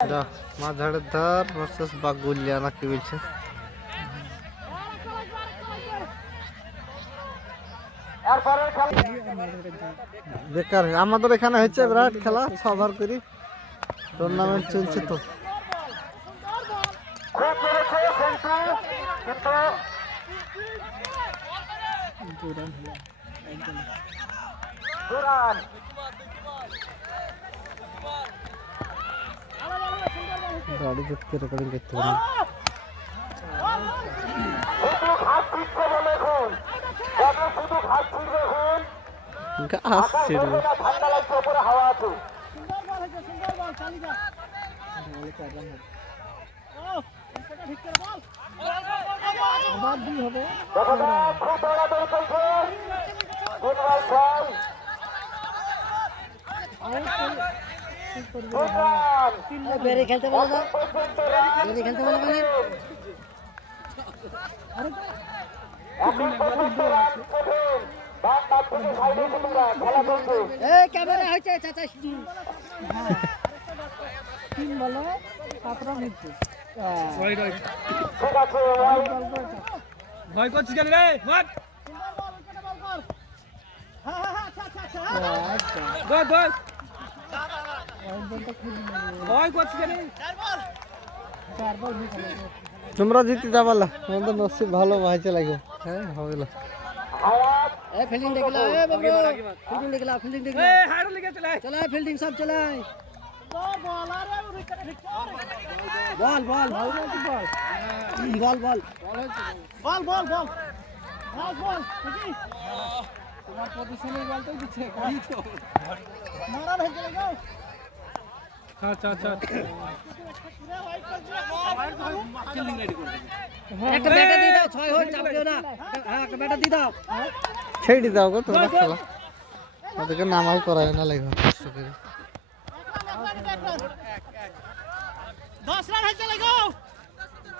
মাঝারের ধার ভার্সেস বাগুলিয়া নাকি বলছে। বেকার আমাদের এখানে হচ্ছে বিরাট খেলা 6 ওভার করি টুর্নামেন্ট চলছে তো। গাড়ি দেখতে রেকর্ডিং করতে পারি বেরে খেলতে বলো না, বেরে খেলতে বলো না। এই ক্যামেরা হচ্ছে চাচা তিন বলে 17 মিনিট। ঠিক আছে ভয় করছিস কেন রে? মার হ্যাঁ হ্যাঁ আচ্ছা আচ্ছা আচ্ছা গোল গোল তোমরা জিতে যাবালা, তোমাদের নসিব ভালো ভাইছে লাগো। হ্যাঁ হবে না ए फील्डिंग देख लो, ए बाबू फील्डिंग देख लो, फील्डिंग देख लो, ए हार्ड लेके चला चला फील्डिंग सब चला बॉल आ रहा है ball ball ball ball ball ball ball ball ball देखी তোমার পজিশনে বলতেই দিচ্ছে গাড়ি তো মারা ভাই চলে যাও। আচ্ছা আচ্ছা ফিল্ডিং রেডি করে একটা ব্যাটা দিয়ে দাও, 6 হোল চাপ দিও না। হ্যাঁ একটা ব্যাটা দিয়ে দাও, ছেড়ে দাও গো তোমরা খেলা, ওদেরকে নামাই করায় না লাগবে কষ্ট করে। 10 রান হয়ে চলে গো।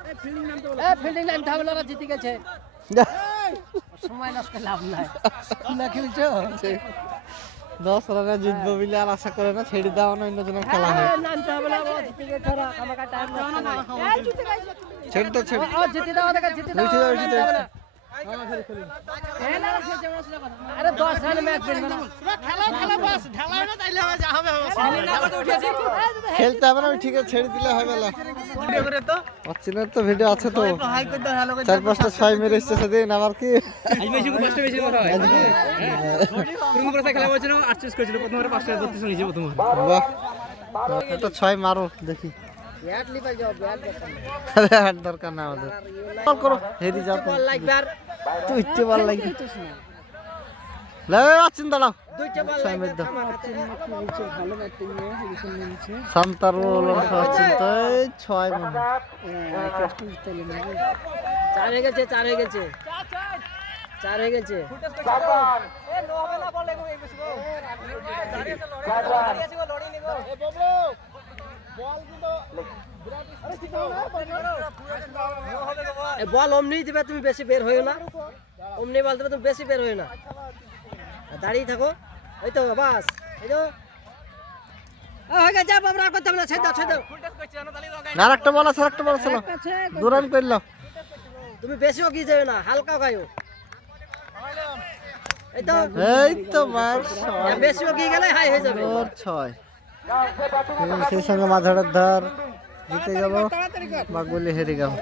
এই ফিল্ডিং নামতে বলো, এই ফিল্ডিং নামতে হবে না, জিতে গেছে সময় নষ্ট লাভ নাই না খেলছো 10 রানে জিতবো বলে আর আশা করে না, ছেড়ে দাও না, অন্য জনের খেলা হয়। নামতে হবে না, জিতে গেছে ওরা, আমাকে টাইম না এই জিতে গেছে ছেড়ে তো ছেড়ে ও জিতে দাও, ওদেরকে জিতে দাও, জিতে দাও। আরে 10 রানে ম্যাচ জিতবে না, খেলা খেলা বাস ঢালাও না, তাইলে হবে যা হবে হবে। খেলতে হবে না, ঠিক আছে ছেড়ে দিলে হবে না। ভিডিও করে তো অচিনের তো ভিডিও আছে তো, 4-5টা 6 মেরে এসেছে সেদিন আবার কি আজ বেশি খুব কষ্ট বেশি কথা হয়। পুরনো প্রথা খেলা হয়েছিল 38 করেছিল, প্রথমে 5টা 32 নিয়েছে প্রথমে। বাহ এটা 6 মারো দেখি। ব্যাট লিপাই যাও, ব্যাট দরকার নেই, আরে হাত দরকার না আমাদের, বল করো হেরি যাও বল লাগবে আর তুই ইচ্ছে বল লাগবে লে আছেন দাঁড়াও দুইটা বল 6 মেরে দাও। ভালো ব্যাটিং নিয়ে পজিশন নিয়েছে, সান্তারো লড়াই আছেন তো 6 মানে 4 হয়ে গেছে, 4 হয়ে গেছে, 4 হয়ে গেছে। বল অমনি দিবে, তুমি বেশি বের হইও না, অমনি বল দিবে, তুমি বেশি বের হইও না, দাঁড়িয়ে থাকো। এই তো বাস, এই তো হয়ে গেছে, বাবরা করতে হবে না, ছেড়ে দাও ছেড়ে দাও। আর একটা বল আছে, একটা বল ছিল দুরান করলাম। তুমি বেশিও কি যাবে না, হালকা খাইও। এই তো মার বেশিও কি গেলে হাই হয়ে যাবে। 6 সেই সঙ্গে মাঝারের ধার জিতে গেল, বাগুলি হেরে গেল।